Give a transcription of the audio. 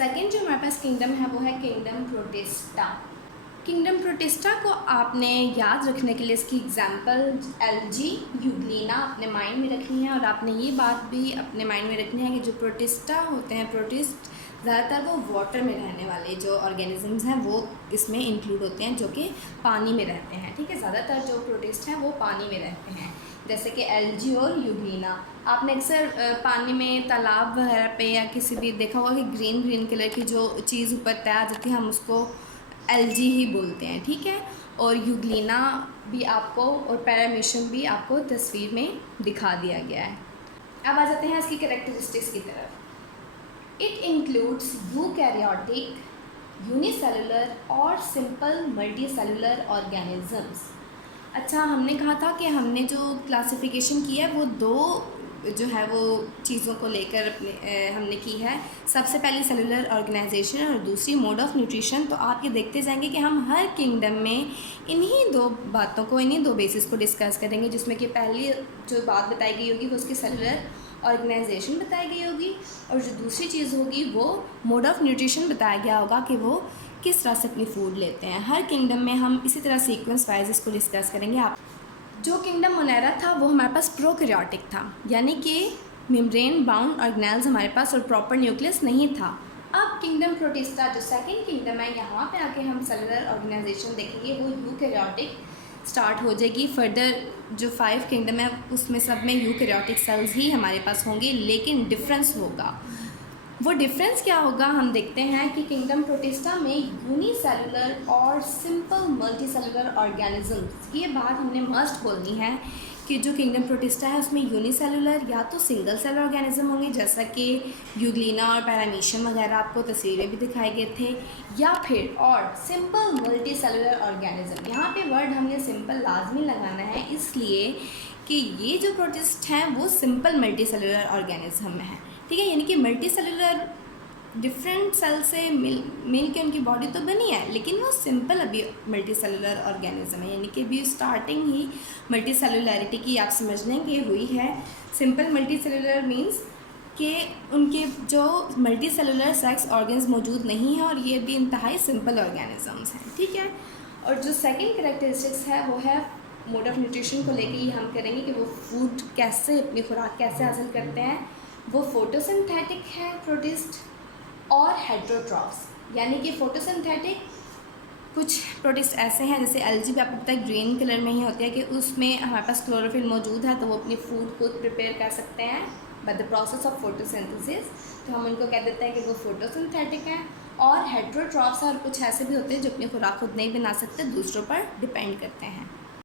Second जो हमारे पास kingdom है वो है किंगडम प्रोटिस्टा। किंगडम प्रोटिस्टा को आपने याद रखने के लिए इसकी एग्जांपल एल्गी यूग्लिना अपने माइंड में रखनी है, और आपने ये बात भी अपने माइंड में रखनी है कि जो प्रोटिस्टा होते हैं, प्रोटिस्ट ज़्यादातर वो वाटर में रहने वाले जो ऑर्गेनिजम्स हैं वो इसमें इंक्लूड होते हैं, जो कि पानी में रहते हैं। ठीक है, ज़्यादातर जो प्रोटिस्ट हैं वो पानी में रहते हैं, जैसे कि एल्गी और यूग्लिना। आपने अक्सर पानी में तालाब वगैरह पे या किसी भी देखा होगा कि ग्रीन ग्रीन कलर की जो चीज़ ऊपर तैर आ जाती है, हम उसको एल्गी ही बोलते हैं। ठीक है, और यूग्लिना भी आपको और पैरामीशियम भी आपको तस्वीर में दिखा दिया गया है। अब आ जाते हैं इसकी कैरेक्टरिस्टिक्स की तरफ। इट इंक्लूड्स यूकैरियोटिक, यूनिसेलुलर और सिंपल मल्टीसेलुलर ऑर्गेनिजम्स। अच्छा, हमने कहा था कि हमने जो क्लासिफिकेशन की है वो दो जो है वो चीज़ों को लेकर अपने हमने की है। सबसे पहली सेलुलर ऑर्गेनाइजेशन और दूसरी मोड ऑफ न्यूट्रिशन। तो आप ये देखते जाएंगे कि हम हर किंगडम में इन्हीं दो बातों को, इन्हीं दो बेसिस को डिस्कस करेंगे, जिसमें कि पहली जो बात बताई गई होगी वो उसकी सेलुलर ऑर्गेनाइजेशन बताई गई होगी, और जो दूसरी चीज़ होगी वो मोड ऑफ न्यूट्रिशन बताया गया होगा कि वो किस तरह से अपनी फूड लेते हैं। हर किंगडम में हम इसी तरह सीक्वेंस वाइज इसको डिस्कस करेंगे। आप जो किंगडम मोनेरा था वो हमारे पास प्रोकैरियोटिक था, यानी कि मेम्ब्रेन बाउंड ऑर्गेनेल्स हमारे पास और प्रॉपर न्यूक्लियस नहीं था। अब किंगडम प्रोटिस्टा जो सेकंड किंगडम है, यहाँ पे आके हम सेलुलर ऑर्गेनाइजेशन देखेंगे, वो यूकैरियोटिक स्टार्ट हो जाएगी। फर्दर जो 5 किंगडम है उसमें सब में यूकैरियोटिक सेल्स ही हमारे पास होंगे, लेकिन डिफरेंस होगा। वो डिफरेंस क्या होगा हम देखते हैं कि किंगडम प्रोटिस्टा में यूनिसेलुलर और सिंपल मल्टीसेलुलर ऑर्गेनिजम्स, ये बात हमने मस्ट बोलनी है कि जो किंगडम प्रोटिस्टा है उसमें यूनिसेलुलर या तो सिंगल सेल ऑर्गेनिज्म होंगे, जैसा कि यूग्लिना और पैरामीशियम वगैरह आपको तस्वीरें भी दिखाए गए थे, या फिर और सिंपल मल्टीसेलुलर ऑर्गेनिज्म। यहाँ पे वर्ड हमने सिंपल लाजमी लगाना है, इसलिए कि ये जो प्रोटिस्ट हैं वो सिंपल मल्टीसेलुलर ऑर्गेनिज्म है। ठीक है, यानी कि मल्टी सेलुलर डिफरेंट सेल से मिल के उनकी बॉडी तो बनी है, लेकिन वो सिंपल अभी मल्टी सेलुलर ऑर्गेनिज्म है, यानी कि अभी स्टार्टिंग ही मल्टी सेलुलरिटी की आप समझ लें कि हुई है। सिंपल मल्टी सेलुलर मीन्स कि उनके जो मल्टी सेलुलर सेक्स ऑर्गन्स मौजूद नहीं हैं, और ये भी इंतहाई सिंपल ऑर्गेनिजम्स हैं। ठीक है, और जो सेकेंड करेक्टरिस्टिक्स है वो है मोड ऑफ न्यूट्रिशन को लेकर ही हम करेंगे कि वो फूड कैसे, अपनी खुराक कैसे हासिल करते हैं। वो फोटोसिंथेटिक है प्रोटिस्ट और हेट्रोट्रॉफ्स, यानी कि फोटोसिंथेटिक कुछ प्रोटिस्ट ऐसे हैं, जैसे एल्गी भी आपको पता है ग्रीन कलर में ही होती है, कि उसमें हमारे पास क्लोरोफिल मौजूद है, तो वो अपनी फूड खुद प्रिपेयर कर सकते हैं by the process of photosynthesis. तो हम उनको कह देते हैं कि वो फोटोसिंथेटिक हैं। और हेट्रोट्रॉफ्स और कुछ ऐसे भी होते हैं जो अपनी खुराक खुद नहीं बना सकते, दूसरों पर डिपेंड करते हैं।